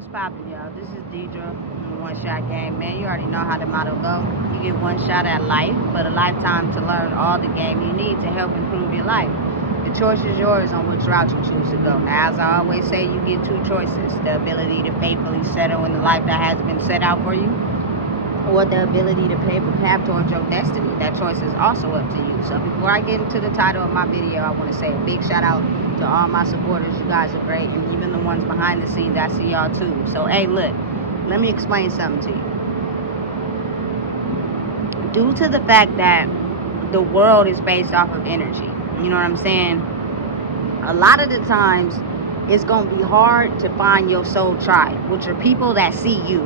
What's poppin', y'all? This is Deidre from the One Shot Game. Man, you already know how the motto go. You get one shot at life, but a lifetime to learn all the game you need to help improve your life. The choice is yours on which route you choose to go. As I always say, you get two choices: the ability to faithfully settle in the life that has been set out for you, or the ability to pave a path towards your destiny. That choice is also up to you. So before I get into the title of my video, I want to say a big shout out to all my supporters. You guys are great, and even the ones behind the scenes, I see y'all too. So hey, look, let me explain something to you. Due to the fact that the world is based off of energy, you know what I'm saying, a lot of the times it's going to be hard to find your soul tribe, which are people that see you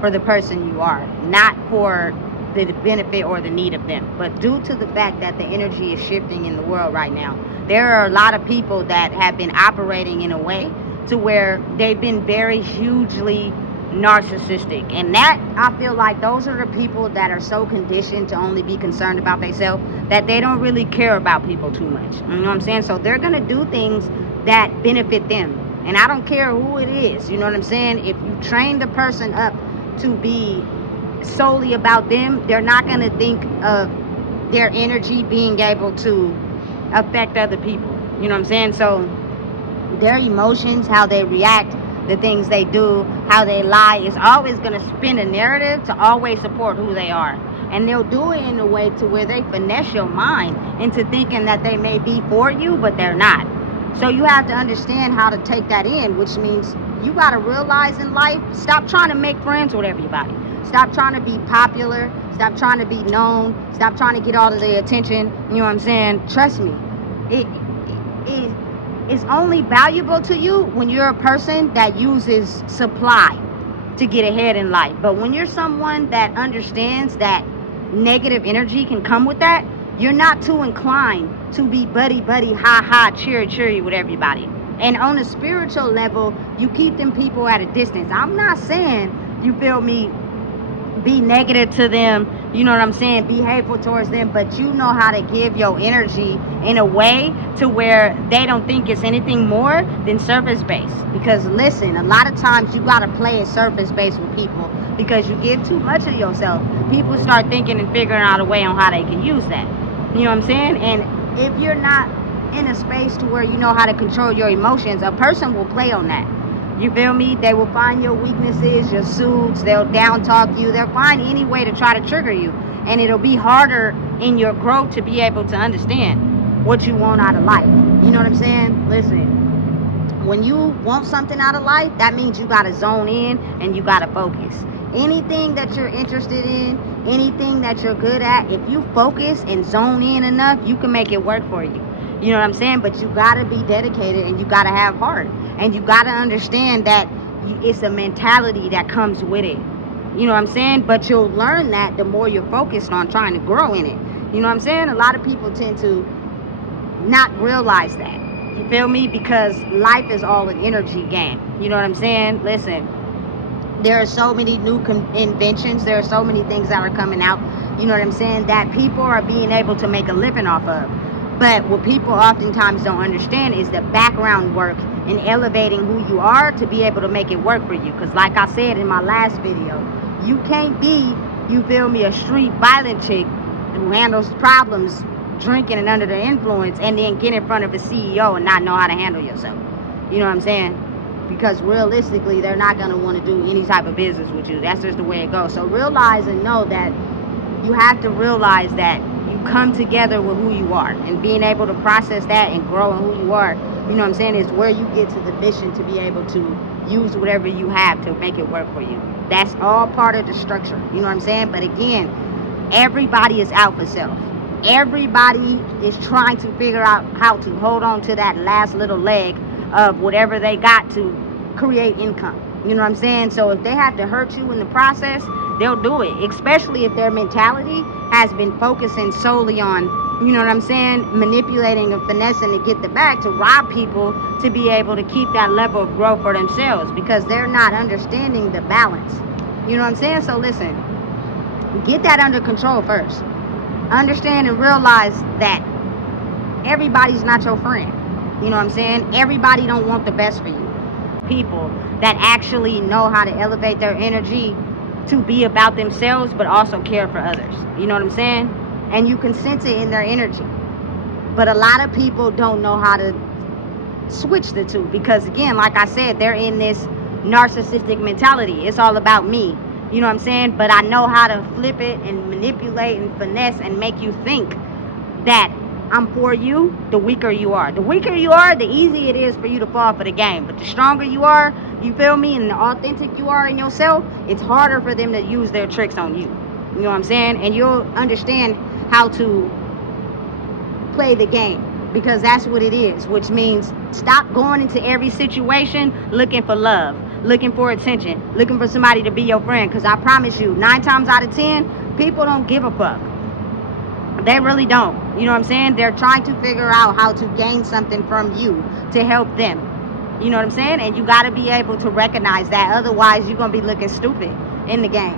for the person you are, not for the benefit or the need of them. But due to the fact that the energy is shifting in the world right now, there are a lot of people that have been operating in a way to where they've been very hugely narcissistic, and that, I feel like those are the people that are so conditioned to only be concerned about themselves that they don't really care about people too much. You know what I'm saying? So they're gonna do things that benefit them, and I don't care who it is. You know what I'm saying? If you train the person up to be solely about them, they're not going to think of their energy being able to affect other people. You know what I'm saying? So their emotions, how they react, the things they do, how they lie, is always going to spin a narrative to always support who they are. And they'll do it in a way to where they finesse your mind into thinking that they may be for you, but they're not. So you have to understand how to take that in, which means you got to realize in life, stop trying to make friends with everybody. Stop trying to be popular. Stop trying to be known. Stop trying to get all of their attention. You know what I'm saying? Trust me, it's only valuable to you when you're a person that uses supply to get ahead in life. But when you're someone that understands that negative energy can come with that, you're not too inclined to be buddy, ha, cheery with everybody. And on a spiritual level, you keep them people at a distance. I'm not saying, you feel me, be negative to them, you know what I'm saying, be hateful towards them, but you know how to give your energy in a way to where they don't think it's anything more than surface based. Because listen, a lot of times you got to play it surface based with people, because you give too much of yourself, people start thinking and figuring out a way on how they can use that. You know what I'm saying? And if you're not in a space to where you know how to control your emotions, a person will play on that. You feel me? They will find your weaknesses, your suits, they'll down talk you, they'll find any way to try to trigger you. And it'll be harder in your growth to be able to understand what you want out of life. You know what I'm saying? Listen, when you want something out of life, that means you gotta zone in and you gotta focus. Anything that you're interested in, anything that you're good at, if you focus and zone in enough, you can make it work for you. You know what I'm saying? But you gotta be dedicated, and you gotta have heart, and you gotta understand that it's a mentality that comes with it. You know what I'm saying? But you'll learn that the more you're focused on trying to grow in it. You know what I'm saying? A lot of people tend to not realize that. You feel me? Because life is all an energy game. You know what I'm saying? Listen, there are so many new inventions. There are so many things that are coming out, you know what I'm saying, that people are being able to make a living off of. But what people oftentimes don't understand is the background work in elevating who you are to be able to make it work for you. Because like I said in my last video, you can't be, you feel me, a street violent chick who handles problems drinking and under the influence, and then get in front of a CEO and not know how to handle yourself. You know what I'm saying? Because realistically, they're not going to want to do any type of business with you. That's just the way it goes. So realize and know that you have to realize that you come together with who you are, and being able to process that and grow in who you are, you know what I'm saying, is where you get to the mission to be able to use whatever you have to make it work for you. That's all part of the structure. You know what I'm saying? But again, everybody is out for self. Everybody is trying to figure out how to hold on to that last little leg of whatever they got to create income. You know what I'm saying? So if they have to hurt you in the process, they'll do it, especially if their mentality has been focusing solely on, you know what I'm saying, manipulating and finessing to get the bag, to rob people, to be able to keep that level of growth for themselves, because they're not understanding the balance. You know what I'm saying? So listen, get that under control first. Understand and realize that everybody's not your friend. You know what I'm saying? Everybody don't want the best for you. People that actually know how to elevate their energy to be about themselves, but also care for others. You know what I'm saying? And you can sense it in their energy. But a lot of people don't know how to switch the two, because again, like I said, they're in this narcissistic mentality. It's all about me. You know what I'm saying? But I know how to flip it and manipulate and finesse and make you think that I'm for you. The weaker you are, the easier it is for you to fall for the game. But the stronger you are, you feel me, and the authentic you are in yourself, it's harder for them to use their tricks on you. You know what I'm saying? And you'll understand how to play the game, because that's what it is, which means stop going into every situation looking for love, looking for attention, looking for somebody to be your friend. Because I promise you, 9 times out of 10, people don't give a fuck. They really don't. You know what I'm saying? They're trying to figure out how to gain something from you to help them. You know what I'm saying? And you got to be able to recognize that. Otherwise, you're going to be looking stupid in the game.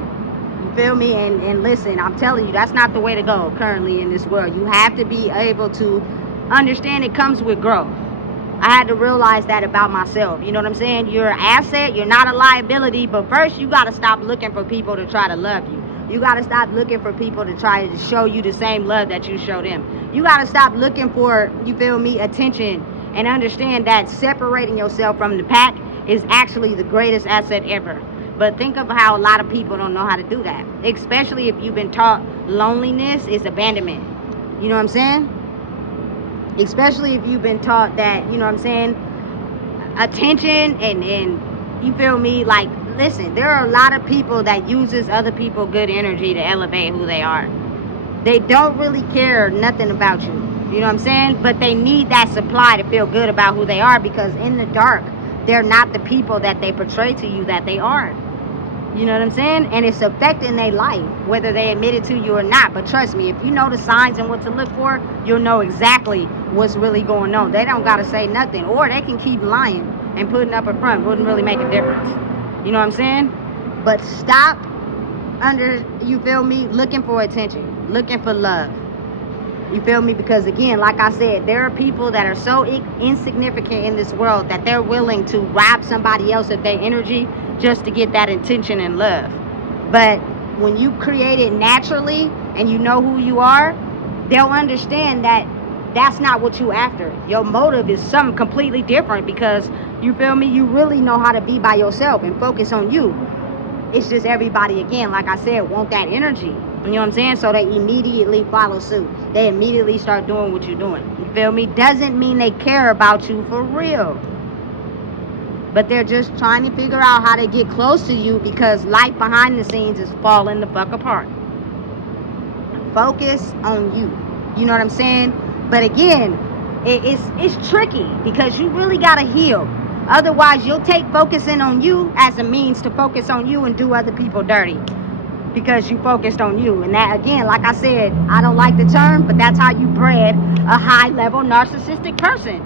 You feel me? And listen, I'm telling you, that's not the way to go currently in this world. You have to be able to understand it comes with growth. I had to realize that about myself. You know what I'm saying? You're an asset. You're not a liability. But first, you got to stop looking for people to try to love you. You got to stop looking for people to try to show you the same love that you show them. You got to stop looking for, you feel me, attention, and understand that separating yourself from the pack is actually the greatest asset ever. But think of how a lot of people don't know how to do that, especially if you've been taught loneliness is abandonment. You know what I'm saying? Especially if you've been taught that, you know what I'm saying, attention and you feel me, like, listen, there are a lot of people that uses other people good energy to elevate who they are. They don't really care nothing about you. You know what I'm saying? But they need that supply to feel good about who they are, because in the dark, they're not the people that they portray to you that they are. You know what I'm saying? And it's affecting their life, whether they admit it to you or not. But trust me, if you know the signs and what to look for, you'll know exactly what's really going on. They don't got to say nothing. Or they can keep lying and putting up a front. Wouldn't really make a difference. You know what I'm saying? But stop you feel me, looking for attention, looking for love. You feel me? Because again, like I said, there are people that are so insignificant in this world that they're willing to rob somebody else of their energy just to get that attention and love. But when you create it naturally and you know who you are, they'll understand that that's not what you after. Your motive is something completely different, because you feel me, you really know how to be by yourself and focus on you. It's just everybody, again, like I said, want that energy. You know what I'm saying? So they immediately follow suit. They immediately start doing what you're doing. You feel me? Doesn't mean they care about you for real. But they're just trying to figure out how to get close to you, because life behind the scenes is falling the fuck apart. Focus on you. You know what I'm saying? But again, it's tricky, because you really got to heal. Otherwise, you'll take focusing on you as a means to focus on you and do other people dirty, because you focused on you. And that, again, like I said, I don't like the term, but that's how you bred a high-level narcissistic person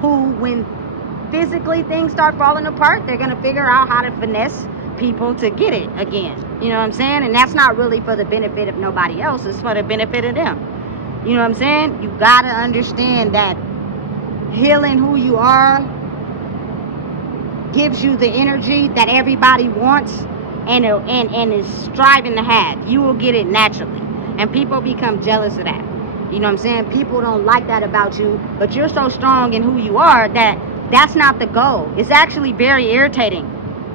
who, when physically things start falling apart, they're going to figure out how to finesse people to get it again. You know what I'm saying? And that's not really for the benefit of nobody else. It's for the benefit of them. You know what I'm saying? You got to understand that healing who you are gives you the energy that everybody wants and is striving to have. You will get it naturally. And people become jealous of that. You know what I'm saying? People don't like that about you, but you're so strong in who you are that that's not the goal. It's actually very irritating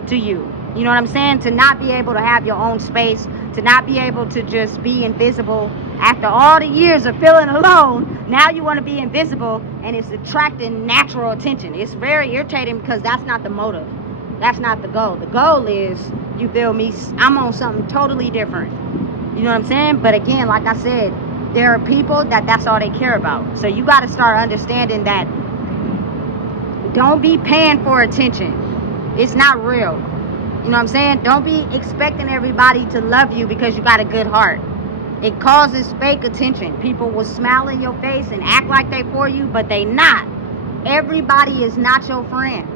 to you. You know what I'm saying? To not be able to have your own space, to not be able to just be invisible. After all the years of feeling alone, now you want to be invisible, and it's attracting natural attention. It's very irritating, because that's not the motive. That's not the goal. The goal is, you feel me, I'm on something totally different. You know what I'm saying? But again, like I said, there are people that's all they care about. So you got to start understanding that don't be paying for attention. It's not real. You know what I'm saying? Don't be expecting everybody to love you because you got a good heart. It causes fake attention. People will smile in your face and act like they for you, but they not. Everybody is not your friend.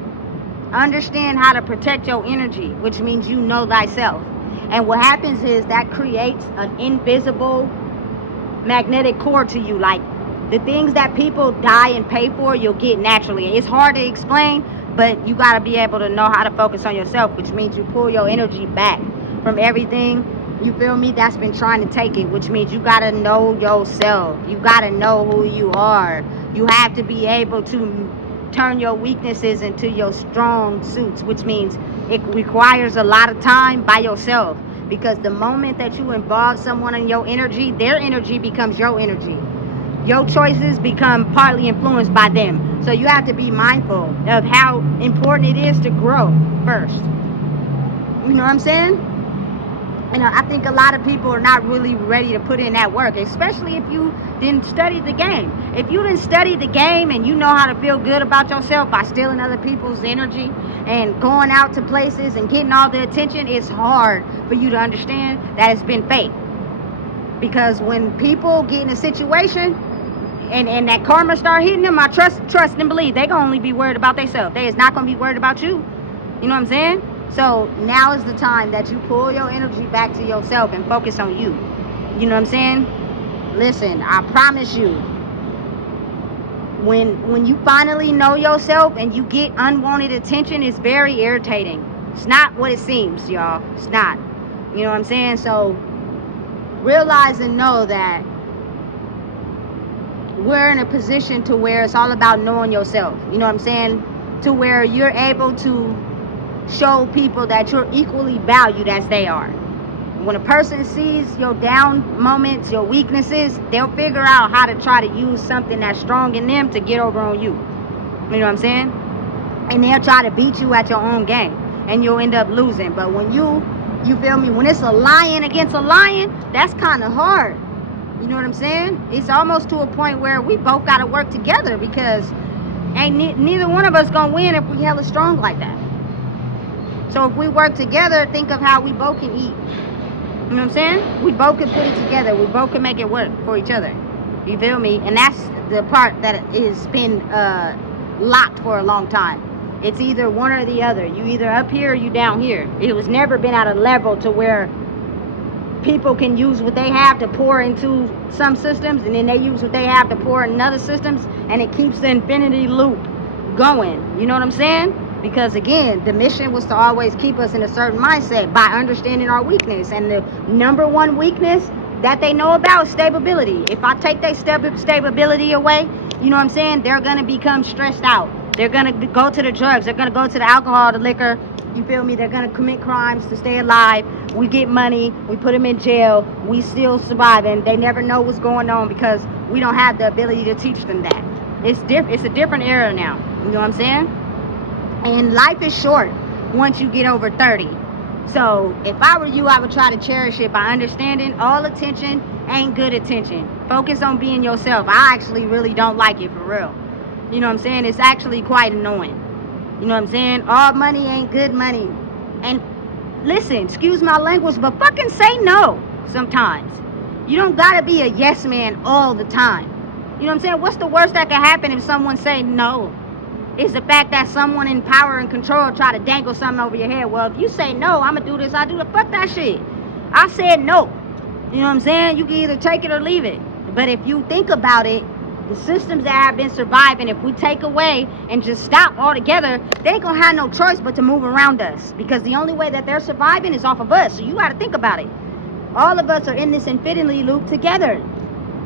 Understand how to protect your energy, which means you know thyself. And what happens is that creates an invisible magnetic cord to you. Like, the things that people die and pay for, you'll get naturally. It's hard to explain, But you got to be able to know how to focus on yourself, which means you pull your energy back from everything, you feel me, that's been trying to take it, which means you got to know yourself. You got to know who you are. You have to be able to turn your weaknesses into your strong suits, which means it requires a lot of time by yourself, because the moment that you involve someone in your energy, their energy becomes your energy. Your choices become partly influenced by them. So you have to be mindful of how important it is to grow first. You know what I'm saying? I think a lot of people are not really ready to put in that work, especially if you didn't study the game. If you didn't study the game and you know how to feel good about yourself by stealing other people's energy and going out to places and getting all the attention, it's hard for you to understand that it's been fake. Because when people get in a situation and that karma start hitting them, I trust and believe they gonna only be worried about themselves. They is not gonna be worried about you. You know what I'm saying? So now is the time that you pull your energy back to yourself and focus on you. You know what I'm saying? Listen, I promise you, when you finally know yourself and you get unwanted attention, it's very irritating. It's not what it seems, y'all. It's not. You know what I'm saying? So realize and know that we're in a position to where it's all about knowing yourself. You know what I'm saying? To where you're able to show people that you're equally valued as they are. When a person sees your down moments, your weaknesses, they'll figure out how to try to use something that's strong in them to get over on you. You know what I'm saying? And they'll try to beat you at your own game, and you'll end up losing. But when you feel me, when it's a lion against a lion, that's kind of hard. You know what I'm saying? It's almost to a point where we both got to work together, because neither one of us gonna win if we hella strong like that. So if we work together, think of how we both can eat. You know what I'm saying? We both can put it together. We both can make it work for each other. You feel me? And that's the part that has been locked for a long time. It's either one or the other. You either up here or you down here. It was never been at a level to where people can use what they have to pour into some systems, and then they use what they have to pour in other systems, and it keeps the infinity loop going. You know what I'm saying? Because again, the mission was to always keep us in a certain mindset by understanding our weakness. And the number one weakness that they know about is stability. If I take their stability away, you know what I'm saying, they're going to become stressed out. They're going to go to the drugs. They're going to go to the alcohol, the liquor. You feel me? They're going to commit crimes to stay alive. We get money. We put them in jail. We still survive. And they never know what's going on because we don't have the ability to teach them that. It's a different era now. You know what I'm saying? And life is short once you get over 30. So if I were you, I would try to cherish it by understanding all attention ain't good attention. Focus on being yourself. I actually really don't like it, for real. You know what I'm saying? It's actually quite annoying. You know what I'm saying? All money ain't good money. And listen, excuse my language, but fucking say no sometimes. You don't gotta be a yes man all the time. You know what I'm saying? What's the worst that can happen if someone say no? Is the fact that someone in power and control try to dangle something over your head. Well, if you say no, I'm gonna do this, I do the fuck that shit. I said no. You know what I'm saying? You can either take it or leave it. But if you think about it, the systems that have been surviving, if we take away and just stop altogether, they ain't gonna have no choice but to move around us, because the only way that they're surviving is off of us. So you gotta think about it. All of us are in this infinity loop together.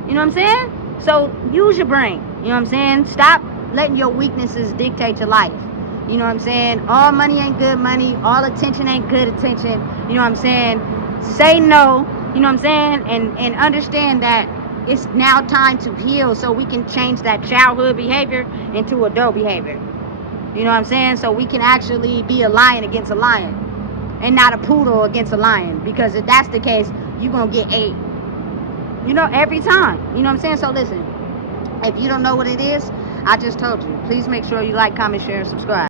You know what I'm saying? So use your brain. You know what I'm saying? Stop letting your weaknesses dictate your life. You know what I'm saying? All money ain't good money. All attention ain't good attention. You know what I'm saying? Say no. You know what I'm saying? And understand that it's now time to heal, so we can change that childhood behavior into adult behavior. You know what I'm saying? So we can actually be a lion against a lion and not a poodle against a lion. Because if that's the case, you're going to get ate. You know, every time. You know what I'm saying? So listen, if you don't know what it is, I just told you. Please make sure you like, comment, share, and subscribe.